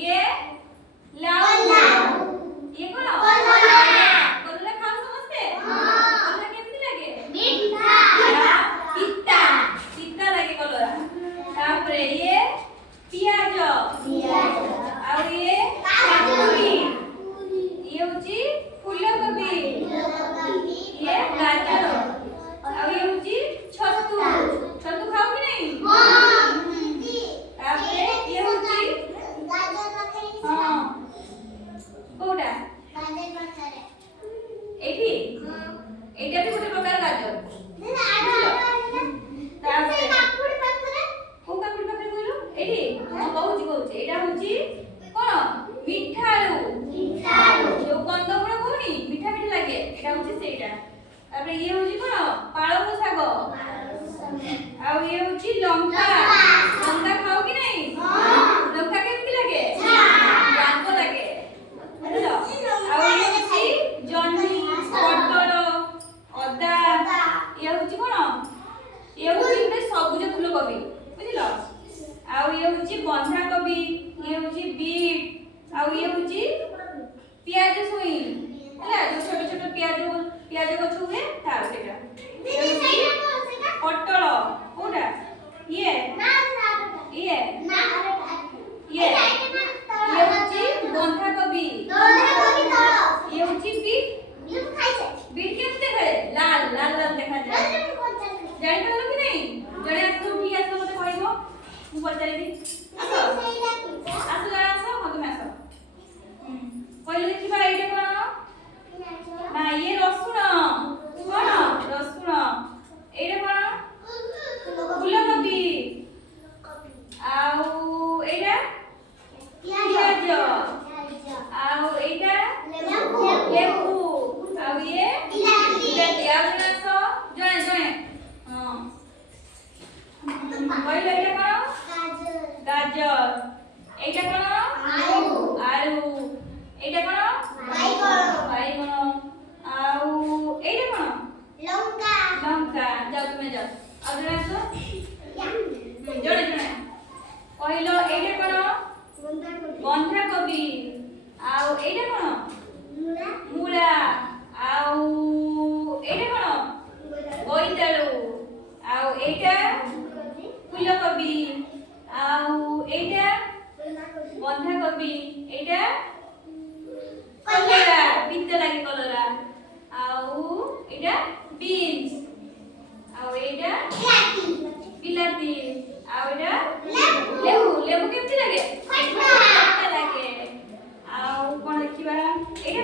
ये लाउ ये कौन कलरा खाओ समझते कलरा केमती लगे पिता पिता लगे कलरा तापरे ये पियाज और ये काकुड़ी ये होची फूलकोबी ये गाजर और ये होची छतु छतु खाओ कि नहीं तापरे ये होची हां कोडा एठी एटा भी गोटे प्रकार गाजर तापरे काकुड़ी पाखरे को काकुड़ी पाखरे बोलो एठी हां कहूची एटा होची कोन मिठा आलू जो कंदमूल कोनी मिठा मिठा लागे एटा होची सेटा तापरे ये होची कोन पालक शाग आ ये होची लंका लंका खाओ कि नहीं लंका केमती लागे राग लागे बुझलो आ ये होची जन्नी पटल अदा ये होची कोन ये होची गोटे सबुज फूलकोबी बुझलो आ ये होची बंधा कोबी ये होची बीट आ ये होची प्याज सुई ହେଲା जो छोटे छोटे प्याज गछ हुए तार सेटा पटल कोडा ये ये ये होची बंधा कोबी ये होची बीट केमते करे लाल लाल लाल देखा जाए जानि पालो कि नहीं जणे आसो उठी आसो मते कहइबो मु पचारिबी आसो आसो मते आसो कहले देखिबा एइटे कोन ना ये रसुण कोन रसुण एइटे कोन फूलकोबी आउ एइटा प्याज आउ एइटा लेबू आउ ये बिलाती आउ जणासो जणे हां कहले एइटा कोन गाजर एइटा कोन आलू एइटा कोन बाइगण आउ एइटा कोन लंका जाओ तुमे जाओ आ जणासो जणे कहलो एइटा कोन बंधा कोबी आउ एइटा कोन मूला आउ एइटा कोन बोइतालू आउ एइटा फूलकोबी आउ एइटा बंधा कोबी एइटा कलरा पित्त लागे कलरा आउ एइटा बीन्स आउ एइटा बिलाती आउ एइटा लेबू केमती लागे खट्टा लागे आउ कोन देखिबा एइटा